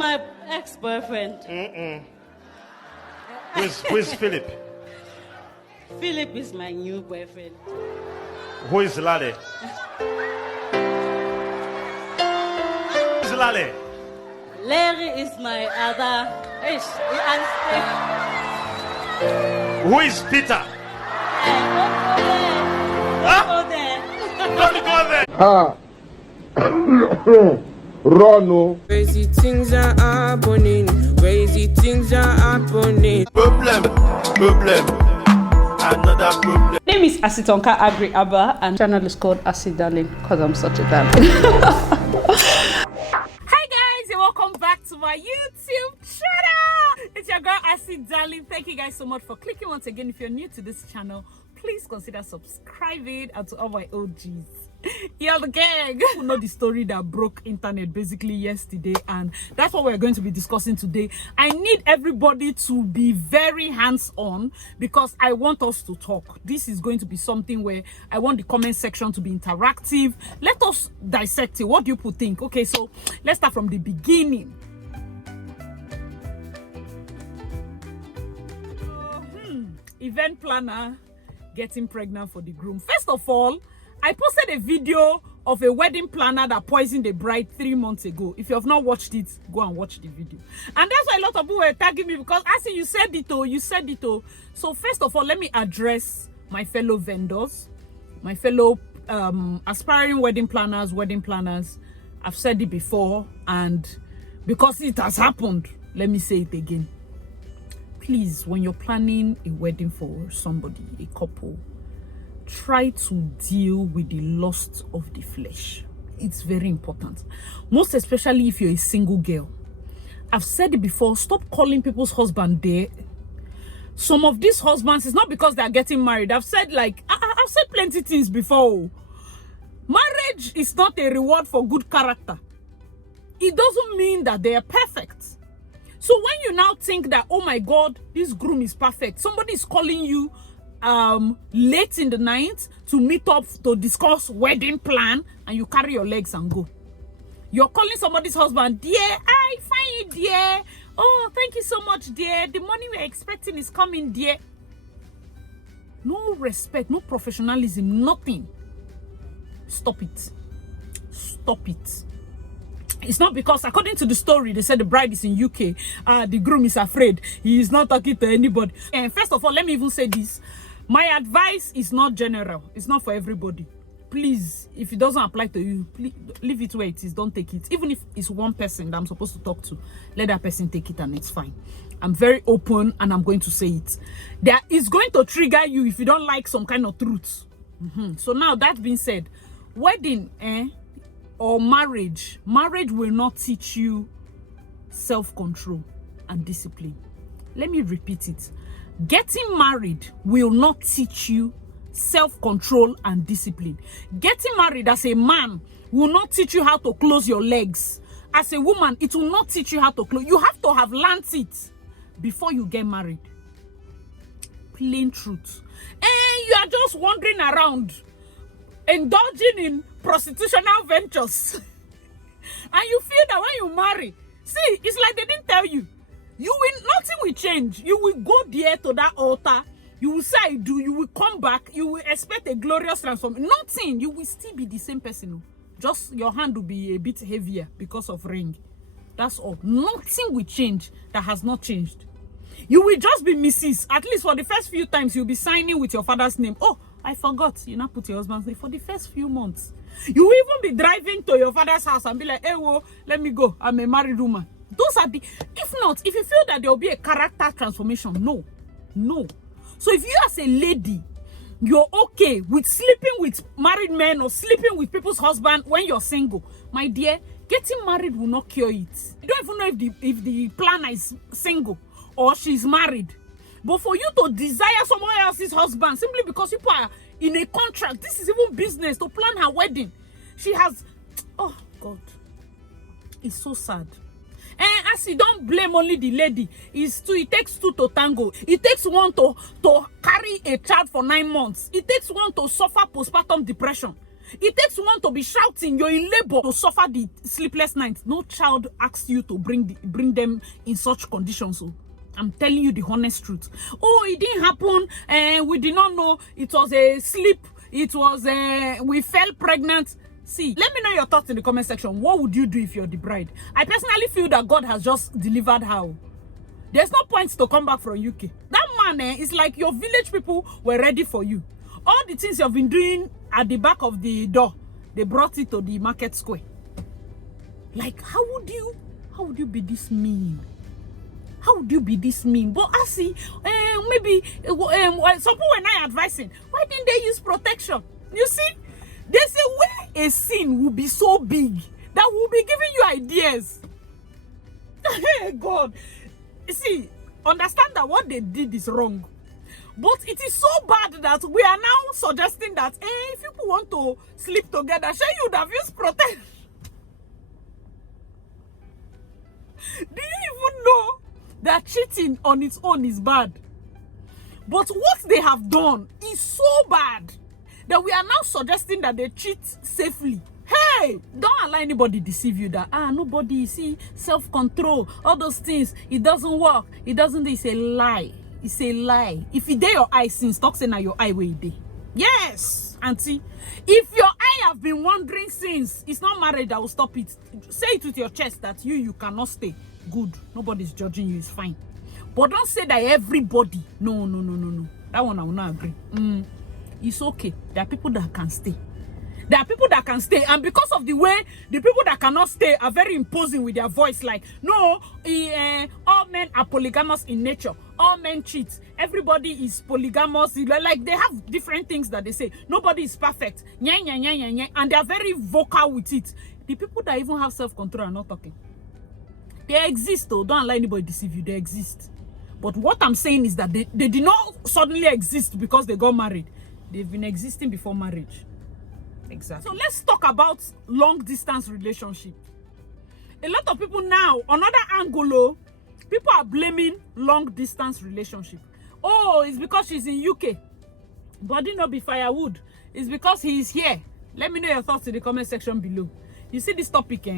my ex-boyfriend. Who's Philip? Philip is my new boyfriend. Who is Lale? Who's Lale? Larry is my other. Who is Peter? Don't go there. Don't go there. Rono. Crazy things are happening. Crazy things are happening. Problem. Another problem. Name is Asitonka Agri Abba and channel is called Acid Darling because I'm such a darling. Hi guys and welcome back to my YouTube channel. It's your girl Acid Darling. Thank you guys so much for clicking once again. If you're new to this channel, please consider subscribing, and to all my OGs. You're the gang. You know the story that broke internet basically yesterday, and that's what we're going to be discussing today. I need everybody to be very hands-on because I want us to talk. This is going to be something where I want the comment section to be interactive. Let us dissect it. What do you people think? Okay, so let's start from the beginning. Event planner getting pregnant for the groom. First of all, I posted a video of a wedding planner that poisoned a bride 3 months ago. If you have not watched it, go and watch the video. And that's why a lot of people were tagging me because I see you said it oh. So first of all, let me address my fellow vendors, my fellow aspiring wedding planners. I've said it before, and because it has happened, let me say it again. Please, when you're planning a wedding for somebody, a couple, try to deal with the lust of the flesh. It's very important, most especially if you're a single girl. I've said it before, stop calling people's husband there. Some of these husbands, it's not because they're getting married. I've said plenty things before. Marriage is not a reward for good character. It doesn't mean that they are perfect. So when you now think that, oh my God, this groom is perfect, somebody is calling you late in the night to meet up to discuss wedding plan, and you carry your legs and go. You're calling somebody's husband, dear, I find you, dear. Oh, thank you so much, dear. The money we're expecting is coming, dear. No respect, no professionalism, nothing. Stop it. Stop it. It's not because, according to the story, they said the bride is in UK. The groom is afraid. He is not talking to anybody. And first of all, let me even say this. My advice is not general. It's not for everybody. Please, if it doesn't apply to you, please leave it where it is. Don't take it. Even if it's one person that I'm supposed to talk to, let that person take it and it's fine. I'm very open and I'm going to say it. That is going to trigger you if you don't like some kind of truth. So now that being said, wedding, or marriage will not teach you self-control and discipline. Let me repeat it. Getting married will not teach you self-control and discipline. Getting married as a man will not teach you how to close your legs. As a woman, it will not teach you how to close. You have to have learned it before you get married. Plain truth. And you are just wandering around, indulging in prostitutional ventures. And you feel that when you marry, see, it's like they didn't tell you. Nothing will change. You will go there to that altar. You will say, I do. You will come back. You will expect a glorious transformation. Nothing. You will still be the same person. Just your hand will be a bit heavier because of ring. That's all. Nothing will change that has not changed. You will just be Mrs. At least for the first few times, you'll be signing with your father's name. Oh, I forgot. You now put your husband's name for the first few months. You will even be driving to your father's house and be like, hey, whoa, let me go. I'm a married woman. Those are the, if not, if you feel that there will be a character transformation, no. So if you as a lady, you're okay with sleeping with married men or sleeping with people's husband when you're single, my dear, getting married will not cure it. You don't even know if the planner is single or she's married. But for you to desire someone else's husband simply because people are in a contract, this is even business to plan her wedding. She has, oh God, it's so sad. And as you don't blame only the lady, it takes two to tango. It takes one to carry a child for 9 months. It takes one to suffer postpartum depression. It takes one to be shouting, you're in labor, to suffer the sleepless nights. No child asks you to bring them in such conditions. So I'm telling you the honest truth. Oh, it didn't happen, and we did not know. It was a slip. It was we fell pregnant. See, let me know your thoughts in the comment section. What would you do if you're the bride? I personally feel that God has just delivered her. There's no point to come back from UK. That man, is like your village people were ready for you. All the things you've been doing at the back of the door, they brought it to the market square. Like, how would you be this mean? How would you be this mean? But I see, maybe some people were not advising. Why didn't they use protection? You see, there's a way a sin will be so big that will be giving you ideas. Hey, God. You see, understand that what they did is wrong. But it is so bad that we are now suggesting that if people want to sleep together, sure you would have used protection. Do you even know that cheating on its own is bad? But what they have done is so bad that we are now suggesting that they cheat safely. Hey, don't allow anybody deceive you that nobody, you see, self-control, all those things, it doesn't work. It doesn't. It's a lie. It's a lie. If it dey your eye since, talk say na your eye where it dey. Yes, auntie. If your eye have been wandering since, it's not marriage that will stop it. Say it with your chest that you cannot stay. Good. Nobody's judging you. It's fine. But don't say that everybody. No. That one I will not agree. It's okay. There are people that can stay. There are people that can stay, and because of the way the people that cannot stay are very imposing with their voice, like, no, all men are polygamous in nature. All men cheat. Everybody is polygamous. Like, they have different things that they say. Nobody is perfect. And they are very vocal with it. The people that even have self-control are not talking. They exist, though. Don't allow anybody deceive you. They exist. But what I'm saying is that they did not suddenly exist because they got married. They've been existing before marriage. Exactly. So let's talk about long distance relationship. A lot of people now, another angle, people are blaming long distance relationship. Oh, it's because she's in UK. Body not be firewood. It's because he is here. Let me know your thoughts in the comment section below. You see this topic,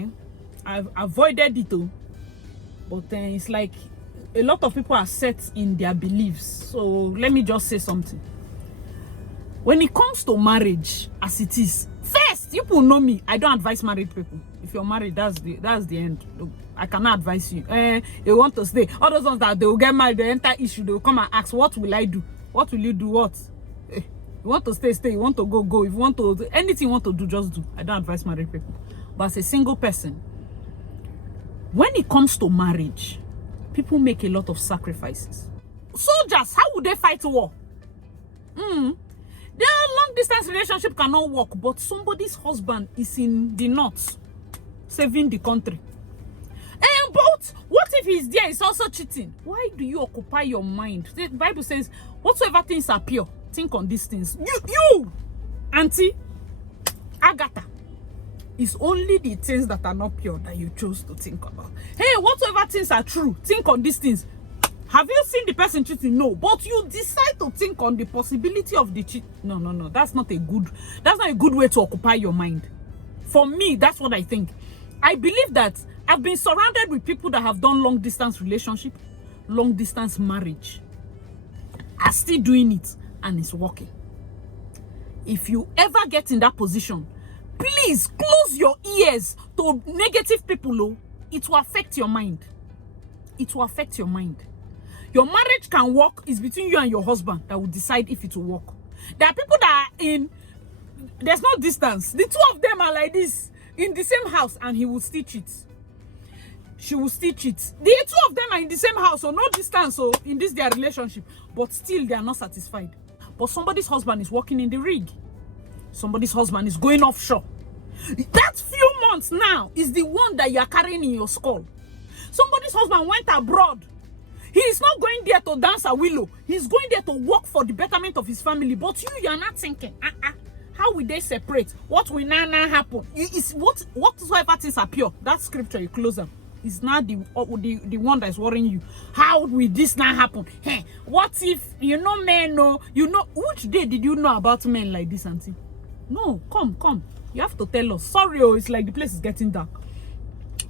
I've avoided it too. But it's like a lot of people are set in their beliefs. So let me just say something. When it comes to marriage, as it is, first, you people know me. I don't advise married people. If you're married, that's the end. I cannot advise you. You want to stay. All those ones that they will get married, they enter issue, they will come and ask, what will I do? What will you do? What? You want to stay, stay. You want to go, go. If you want to do anything you want to do, just do. I don't advise married people. But as a single person, when it comes to marriage, people make a lot of sacrifices. Soldiers, how would they fight war? Their long distance relationship cannot work, but somebody's husband is in the north saving the country. But what if he's there? He's also cheating. Why do you occupy your mind? The Bible says, whatsoever things are pure, think on these things. You, Auntie Agatha, it's only the things that are not pure that you chose to think about. Hey, whatsoever things are true, think on these things. Have you seen the person cheating? No. But you decide to think on the possibility of the cheat. No. That's not a good way to occupy your mind. For me, that's what I think. I believe that I've been surrounded with people that have done long distance relationship, long distance marriage, are still doing it, and it's working. If you ever get in that position, please close your ears to negative people. It will affect your mind. It will affect your mind. Your marriage can work. It's between you and your husband that will decide if it will work. There are people that are there's no distance. The two of them are like this in the same house, and he will still cheat. She will still cheat. The two of them are in the same house, so no distance, so in their relationship, but still they are not satisfied. But somebody's husband is working in the rig. Somebody's husband is going offshore. That few months now is the one that you are carrying in your skull. Somebody's husband went abroad. He is not going there to dance a willow. He's going there to work for the betterment of his family. But you are not thinking, how will they separate? What will now happen? Whatsoever things are pure. That scripture, you close up. It's not the one that's worrying you. How will this now happen? Hey, what if men know? Which day did you know about men like this, Auntie? No, come. You have to tell us. Sorry, oh, it's like the place is getting dark.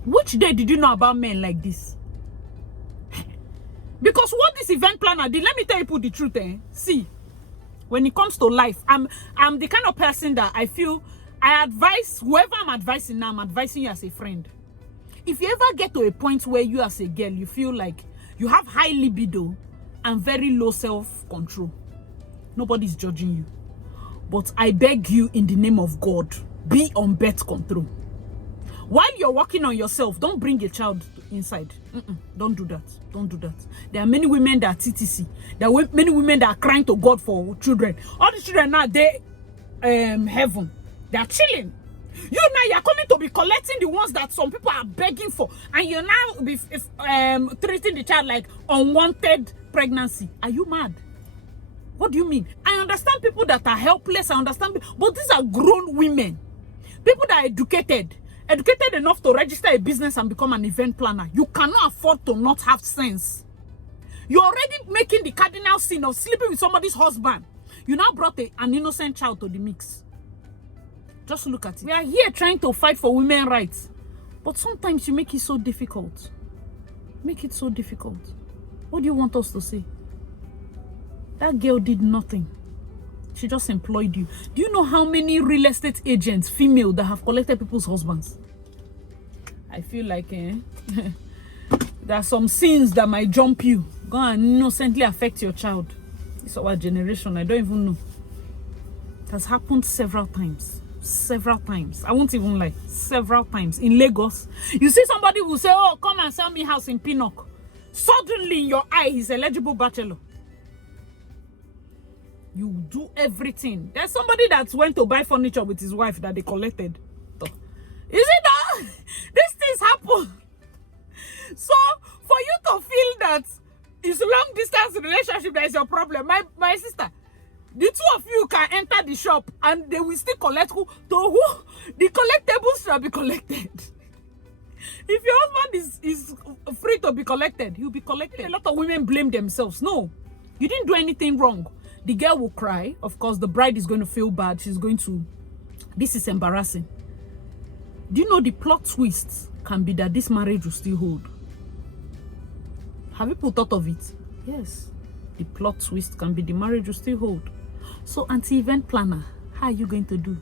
Which day did you know about men like this? Because what this event planner did, let me tell you the truth, eh? See, when it comes to life, I'm the kind of person that I feel I advise whoever I'm advising now, I'm advising you as a friend. If you ever get to a point where you as a girl, you feel like you have high libido and very low self-control, nobody's judging you. But I beg you in the name of God, be on birth control. While you're working on yourself, don't bring a child inside. Don't do that. Don't do that. There are many women that are TTC. There are many women that are crying to God for children. All the children now, they heaven. They are chilling. You're coming to be collecting the ones that some people are begging for, and you're now be treating the child like unwanted pregnancy. Are you mad? What do you mean? I understand people that are helpless. I understand, but these are grown women, people that are educated enough to register a business and become an event planner. You cannot afford to not have sense. You're already making the cardinal sin of sleeping with somebody's husband. You now brought an innocent child to the mix. Just look at it. We are here trying to fight for women's rights, but sometimes you make it so difficult. Make it so difficult. What do you want us to say? That girl did nothing. She just employed you. Do you know how many real estate agents, female, that have collected people's husbands? I feel like there are some sins that might jump you. Go and innocently affect your child. It's our generation. I don't even know. It has happened several times. Several times. I won't even lie. Several times. In Lagos, you see somebody who say, oh, come and sell me house in Pinnock. Suddenly in your eye, he's eligible bachelor. You do everything. There's somebody that went to buy furniture with his wife that they collected. Is it that these things happen? So for you to feel that it's long distance relationship that is your problem, my sister, the two of you can enter the shop and they will still collect who? The collectibles shall be collected. If your husband is free to be collected, he'll be collected. A lot of women blame themselves. No, you didn't do anything wrong. The girl will cry. Of course, the bride is going to feel bad. She's going to... This is embarrassing. Do you know the plot twist can be that this marriage will still hold? Have people thought of it? Yes. The plot twist can be the marriage will still hold. So, anti-event planner, how are you going to do?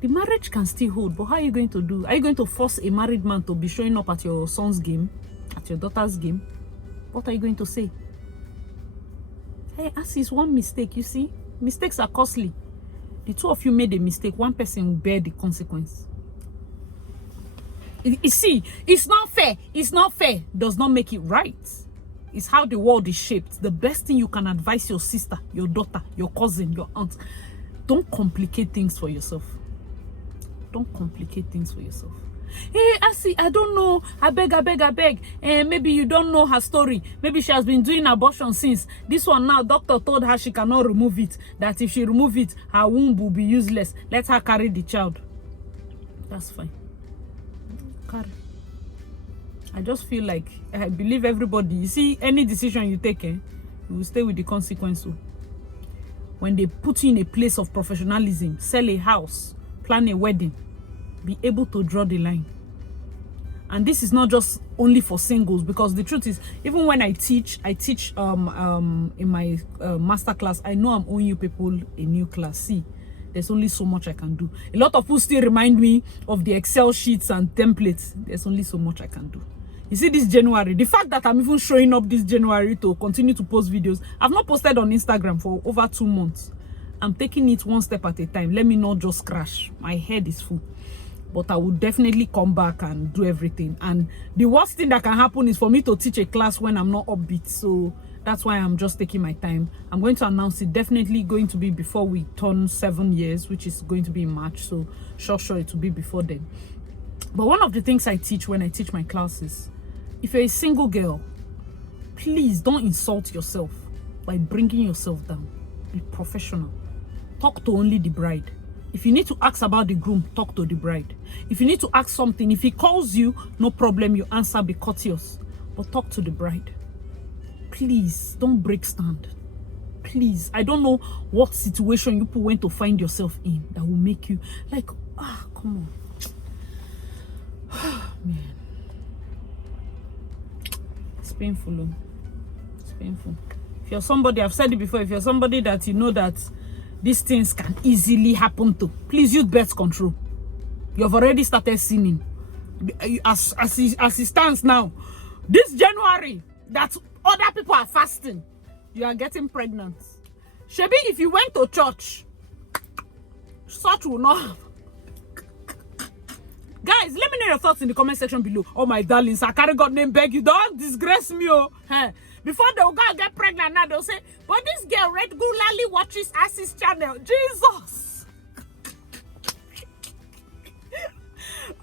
The marriage can still hold, but how are you going to do? Are you going to force a married man to be showing up at your son's game? At your daughter's game? What are you going to say? Hey, as is one mistake, you see? Mistakes are costly. The two of you made a mistake. One person will bear the consequence. You see, it's not fair. It's not fair. Does not make it right. It's how the world is shaped. The best thing you can advise your sister, your daughter, your cousin, your aunt. Don't complicate things for yourself. Don't complicate things for yourself. Hey, I don't know. I beg. Maybe you don't know her story. Maybe she has been doing abortion since. This one now, doctor told her she cannot remove it. That if she remove it, her womb will be useless. Let her carry the child. That's fine. Carry. I just feel like I believe everybody. You see, any decision you take, you will stay with the consequence. When they put you in a place of professionalism, sell a house, plan a wedding, be able to draw the line. And this is not just only for singles, because the truth is, even when I teach in my master class, I know I'm owing you people a new class. See, there's only so much I can do. A lot of people still remind me of the Excel sheets and templates. There's only so much I can do. You see, this January, the fact that I'm even showing up this January to continue to post videos, I've not posted on Instagram for over 2 months. I'm taking it one step at a time. Let me not just crash. My head is full. But I will definitely come back and do everything. And the worst thing that can happen is for me to teach a class when I'm not upbeat. So that's why I'm just taking my time. I'm going to announce it definitely going to be before we turn 7 years, which is going to be in March. So sure it will be before then. But one of the things I teach when I teach my classes, if you're a single girl, please don't insult yourself by bringing yourself down. Be professional. Talk to only the bride. If you need to ask about the groom, talk to the bride. If you need to ask something, if he calls you, no problem, you answer, be courteous. But talk to the bride. Please, don't break stand. please, I don't know what situation you people went to find yourself in that will make you like, come on. Man. It's painful. It's painful. If you're somebody, I've said it before, if you're somebody that you know that these things can easily happen to, please use birth control. You've already started sinning. As it stands now, this January, that other people are fasting, you are getting pregnant. Shebi, if you went to church, such will not happen. Guys, let me know your thoughts in the comment section below. Oh my darlings, I carry God name beg you, don't disgrace me. Before they'll go and get pregnant now, they'll say, but this girl regularly watches Ass's channel. Jesus.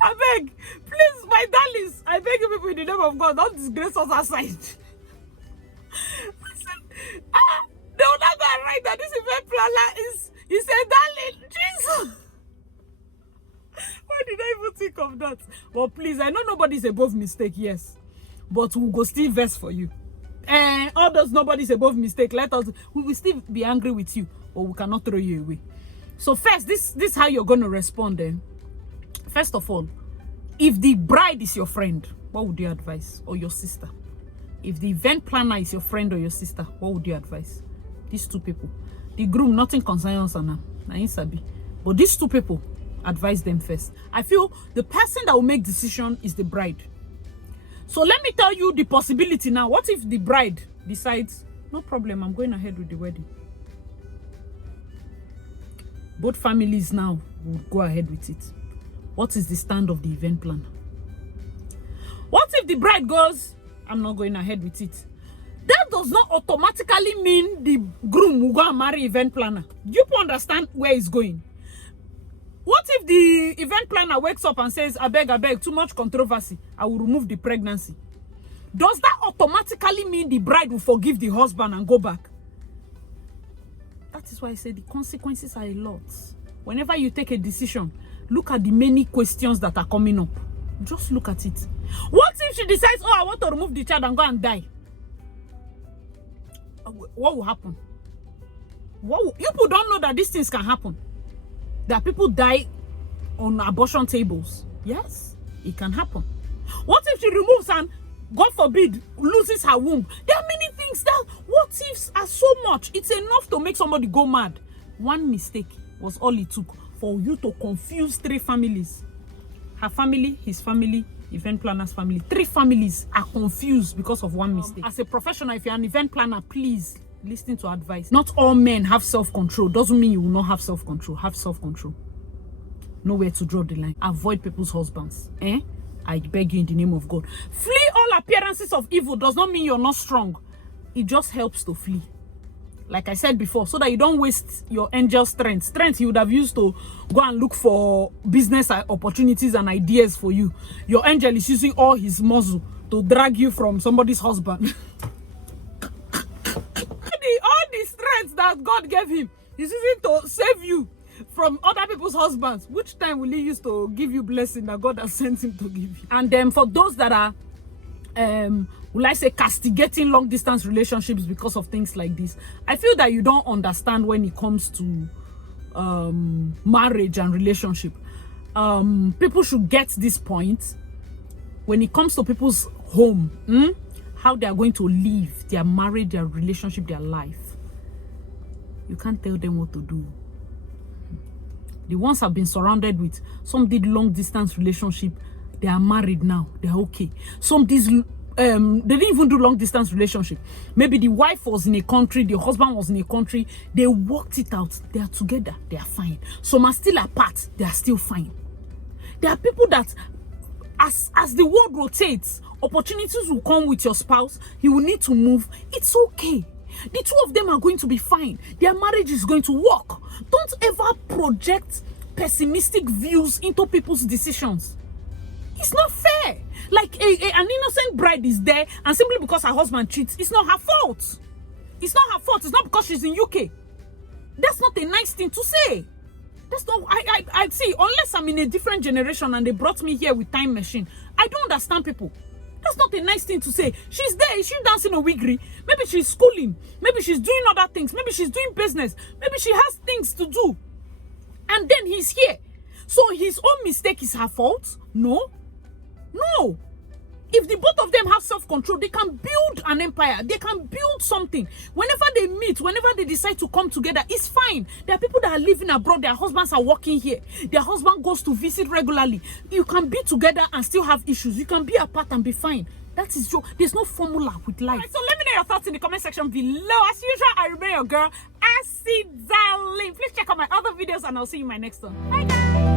I beg, please, my darlings, I beg you people in the name of God, don't disgrace us outside. They will not go and write that this event planner is a darling. Jesus. Why did I even think of that? Well, please, I know nobody's above mistake, yes. But we'll go still verse for you. All those nobody's above mistake, we will still be angry with you, but we cannot throw you away. So first, this is how you're going to respond then. First of all, if the bride is your friend, what would you advise? Or your sister? If the event planner is your friend or your sister, what would you advise? These two people. The groom, nothing concerns Anna. But these two people, advise them first. I feel the person that will make decision is the bride. So let me tell you the possibility now. What if the bride decides, no problem, I'm going ahead with the wedding? Both families now will go ahead with it. What is the stand of the event planner? What if the bride goes, I'm not going ahead with it? That does not automatically mean the groom will go and marry event planner. Do you understand where it's going? What if the event planner wakes up and says, I beg, too much controversy, I will remove the pregnancy? Does that automatically mean the bride will forgive the husband and go back? That is why I say the consequences are a lot. Whenever you take a decision, look at the many questions that are coming up. Just look at it. What if she decides, I want to remove the child and go and die? What will happen? You people don't know that these things can happen. That people die on abortion tables. Yes, it can happen. What if she removes and, God forbid, loses her womb? There are many things that what ifs are so much. It's enough to make somebody go mad. One mistake was all it took for you to confuse three families. Her family, his family, event planner's family. Three families are confused because of one mistake. As a professional, if you're an event planner, please listen to advice. Not all men have self-control. Doesn't mean you will not have self-control. Have self-control. Know where to draw the line. Avoid people's husbands. I beg you in the name of God. Flee all appearances of evil does not mean you're not strong. It just helps to flee. Like I said before, so that you don't waste your angel strength. Strength you would have used to go and look for business opportunities and ideas for you. Your angel is using all his muscle to drag you from somebody's husband. All the strength that God gave him, he's using to save you from other people's husbands. Which time will he use to give you blessing that God has sent him to give you? And then for those that are, will I say, castigating long distance relationships because of things like this, I feel that you don't understand when it comes to marriage and relationship. People should get this point when it comes to people's home. How they are going to live their marriage, their relationship, their life. You can't tell them what to do. The ones I've been surrounded with, some did long distance relationship. They are married now. They're okay. Some did, they didn't even do long distance relationship. Maybe the wife was in a country, the husband was in a country. They worked it out. They are together. They are fine. Some are still apart. They are still fine. There are people that, as the world rotates, opportunities will come with your spouse. He will need to move. It's okay. The two of them are going to be fine. Their marriage is going to work. Don't ever project pessimistic views into people's decisions. It's not fair. Like an innocent bride is there, and simply because her husband cheats, it's not her fault. It's not her fault. It's not because she's in UK. That's not a nice thing to say. That's not. I see. Unless I'm in a different generation and they brought me here with time machine, I don't understand people. That's not a nice thing to say. She's there. Is she dancing a wiggery? Maybe she's schooling. Maybe she's doing other things. Maybe she's doing business. Maybe she has things to do. And then he's here. So his own mistake is her fault? No. No. If the both of them have self-control, they can build an empire. They can build something. Whenever they meet, whenever they decide to come together, it's fine. There are people that are living abroad. Their husbands are working here. Their husband goes to visit regularly. You can be together and still have issues. You can be apart and be fine. That is true. There's no formula with life. Right, so let me know your thoughts in the comment section below. As usual, I remain your girl, Darling. Please check out my other videos and I'll see you in my next one. Bye, guys.